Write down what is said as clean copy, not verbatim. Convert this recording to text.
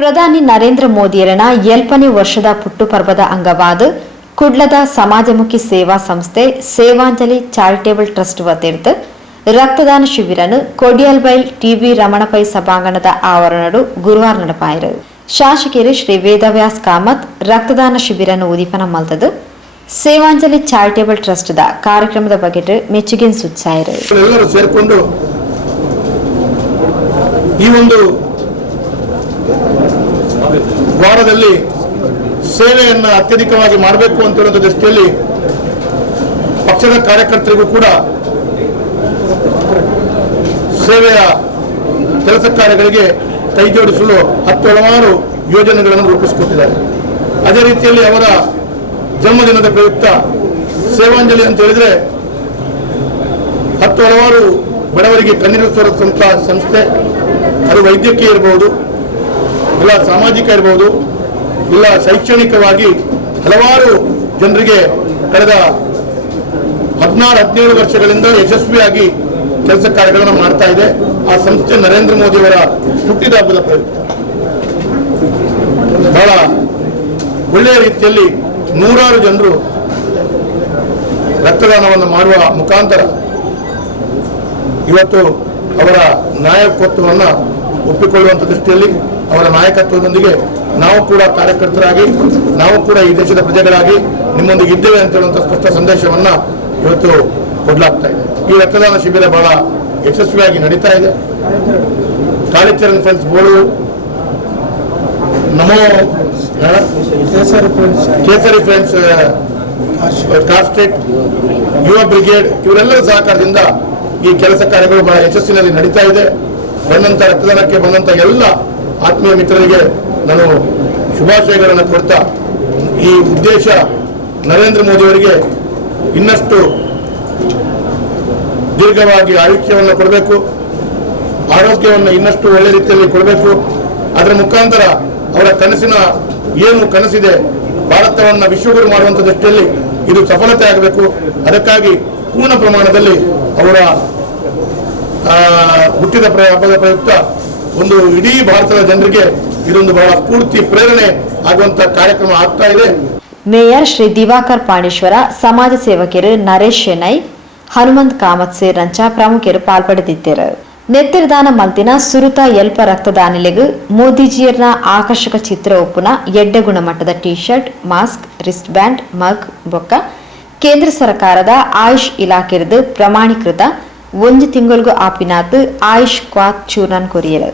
ಪ್ರಧಾನಿ ನರೇಂದ್ರ ಮೋದಿಯರನ 7ನೇ ವರ್ಷದ ಹುಟ್ಟುಹಬ್ಬದ ಅಂಗವಾದ ಕುಡ್ಲದ ಸಮಾಜಮುಖಿ ಸೇವಾ ಸಂಸ್ಥೆ ಸೇವಾಂಜಲಿ ಚಾರಿಟೇಬಲ್ ಟ್ರಸ್ಟ್ ವತಿಯಿಂದ ರಕ್ತದಾನ ಶಿಬಿರನ್ನು ಕೊಡಿಯಲ್ಬೈಲ್ ಟಿವಿ ರಮಣಪೈ ಸಭಾಂಗಣದ ಆವರಣಡು ಗುರುವಾರ ನಡೆಪಾಯಿರು. ಶಾಸಕರು ಶ್ರೀ ವೇದವ್ಯಾಸ್ ಕಾಮತ್ ರಕ್ತದಾನ ಶಿಬಿರನ್ನು ಉದ್ದೀಪನ ಮಲ್ತದು. ಸೇವಾಂಜಲಿ ಚಾರಿಟೇಬಲ್ ಟ್ರಸ್ಟ್ ದ ಕಾರ್ಯಕ್ರಮದ ಬಗ್ಗೆ ಮೆಚ್ಚುಗೆ ಸೂಚಿಸಿದರು. ಎಲ್ಲರೂ ಸೇರಿಕೊಂಡು ಈ ಒಂದು ವಾರದಲ್ಲಿ ಸೇವೆಯನ್ನು ಅತ್ಯಧಿಕವಾಗಿ ಮಾಡಬೇಕು ಅಂತ ಹೇಳುವ ದೃಷ್ಟಿಯಲ್ಲಿ ಪಕ್ಷದ ಕಾರ್ಯಕರ್ತರಿಗೂ ಕೂಡ ಸೇವೆಯ ಕೆಲಸ ಕಾರ್ಯಗಳಿಗೆ ಕೈ ಜೋಡಿಸಲು ಹಲವಾರು ಯೋಜನೆಗಳನ್ನು ರೂಪಿಸಿಕೊಟ್ಟಿದ್ದಾರೆ. ಅದೇ ರೀತಿಯಲ್ಲಿ ಅವರ ಜನ್ಮದಿನದ ಪ್ರಯುಕ್ತ ಸೇವಾಂಜಲಿ ಅಂತ ಹೇಳಿದ್ರೆ ಹಲವಾರು ಬಡವರಿಗೆ ಕಣ್ಣೀರು ತೋರಿಸುವಂತ ಸಂಸ್ಥೆ. ಅದು ವೈದ್ಯಕೀಯ ಇರಬಹುದು, ಇಲ್ಲ ಸಾಮಾಜಿಕ ಇರಬಹುದು, ಇಲ್ಲ ಶೈಕ್ಷಣಿಕವಾಗಿ ಹಲವಾರು ಜನರಿಗೆ ಕಳೆದ 16-17 ವರ್ಷಗಳಿಂದ ಯಶಸ್ವಿಯಾಗಿ ಕೆಲಸ ಕಾರ್ಯಗಳನ್ನು ಮಾಡ್ತಾ ಇದೆ. ಆ ಸಂಸ್ಥೆ ನರೇಂದ್ರ ಮೋದಿಯವರ ಹುಟ್ಟಿದ ಹಬ್ಬದ ಪ್ರಯುಕ್ತ ಬಹಳ ಒಳ್ಳೆಯ ರೀತಿಯಲ್ಲಿ ನೂರಾರು ಜನರು ರಕ್ತದಾನವನ್ನು ಮಾಡುವ ಮುಖಾಂತರ ಇವತ್ತು ಅವರ ನಾಯಕತ್ವವನ್ನು ಒಪ್ಪಿಕೊಳ್ಳುವಂಥ ದೃಷ್ಟಿಯಲ್ಲಿ ಅವರ ನಾಯಕತ್ವದೊಂದಿಗೆ ನಾವು ಕೂಡ ಕಾರ್ಯಕರ್ತರಾಗಿ, ನಾವು ಕೂಡ ಈ ದೇಶದ ಪ್ರಜೆಗಳಾಗಿ ನಿಮ್ಮೊಂದಿಗೆ ಇದ್ದೇವೆ ಅಂತ ಹೇಳುವಂಥ ಸ್ಪಷ್ಟ ಸಂದೇಶವನ್ನು ಇವತ್ತು ಕೊಡಲಾಗ್ತಾ ಇದೆ. ಈ ರಕ್ತದಾನ ಶಿಬಿರ ಬಹಳ ಯಶಸ್ವಿಯಾಗಿ ನಡೀತಾ ಇದೆ. ಕಾಳಿಚರಣ್ ಫ್ರೆಂಡ್ಸ್ ಬೋಳು, ನಮೋ ಕೇಸರಿ ಫ್ರೆಂಡ್ಸ್, ಕಾರ್ಸ್ಟೇಟ್, ಯುವ ಬ್ರಿಗೇಡ್ ಇವರೆಲ್ಲರ ಸಹಕಾರದಿಂದ ಈ ಕೆಲಸ ಕಾರ್ಯಗಳು ಬಹಳ ಯಶಸ್ಸಿನಲ್ಲಿ ನಡೀತಾ ಇದೆ. ಬಂದಂಥ ರಕ್ತದಾನಕ್ಕೆ ಬಂದಂಥ ಎಲ್ಲ ಆತ್ಮೀಯ ಮಿತ್ರರಿಗೆ ನಾನು ಶುಭಾಶಯಗಳನ್ನು ಕೊಡ್ತಾ, ಈ ಉದ್ದೇಶ ನರೇಂದ್ರ ಮೋದಿಯವರಿಗೆ ಇನ್ನಷ್ಟು ದೀರ್ಘವಾಗಿ ಆಯುಷ್ಯವನ್ನು ಕೊಡಬೇಕು, ಆರೋಗ್ಯವನ್ನು ಇನ್ನಷ್ಟು ಒಳ್ಳೆ ರೀತಿಯಲ್ಲಿ ಕೊಡಬೇಕು. ಅದರ ಮುಖಾಂತರ ಅವರ ಕನಸಿನ ಏನು ಕನಸಿದೆ, ಭಾರತವನ್ನು ವಿಶ್ವಗುರು ಮಾಡುವಂಥ ದೃಷ್ಟಿಯಲ್ಲಿ ಇದು ಸಫಲತೆ ಆಗಬೇಕು. ಅದಕ್ಕಾಗಿ ಪೂರ್ಣ ಪ್ರಮಾಣದಲ್ಲಿ ಅವರ ಹುಟ್ಟಿದ ಹಬ್ಬದ ಪ್ರಯುಕ್ತ ಒಂದು ಇಡೀ ಭಾರತದ ಜನರಿಗೆ ಇದೊಂದು ಬಹಳ ಸ್ಫೂರ್ತಿ ಪ್ರೇರಣೆ ಆಗುವಂತ ಕಾರ್ಯಕ್ರಮ ಆಗ್ತಾ ಇದೆ. ಮೇಯರ್ ಶ್ರೀ ದಿವಾಕರ್ ಪಾಂಡೇಶ್ವರ, ಸಮಾಜ ಸೇವಕರು ನರೇಶ್ ಶೆನೈ, ಹನುಮಂತ್ ಕಾಮತ್ ಸೇರಿದಂಚ ಪ್ರಮುಖರು ಪಾಲ್ಪಡೆದಿದ್ದರು. ನೆತ್ತಿರದಾನ ಮಲ್ತಿನ ಸುರುತ ಎಲ್ಪ ರಕ್ತದಾನಿಲೆಗೂ ಮೋದಿಜಿಯರ್ನ ಆಕರ್ಷಕ ಚಿತ್ರ ಒಪ್ಪುನ ಎಡ್ಡೆ ಗುಣಮಟ್ಟದ T shirt, mask, wrist band, mug ಬೊಕ್ಕ ಕೇಂದ್ರ ಸರ್ಕಾರದ ಆಯುಷ್ ಇಲಾಖೆಯದು ಪ್ರಮಾಣೀಕೃತ 1 ತಿಂಗಳಿಗೂ ಆಪಿನಾತ್ ಆಯುಷ್ ಕ್ವಾತ್ ಚೂರ್ಣನ್ ಕೊರಿಯಲು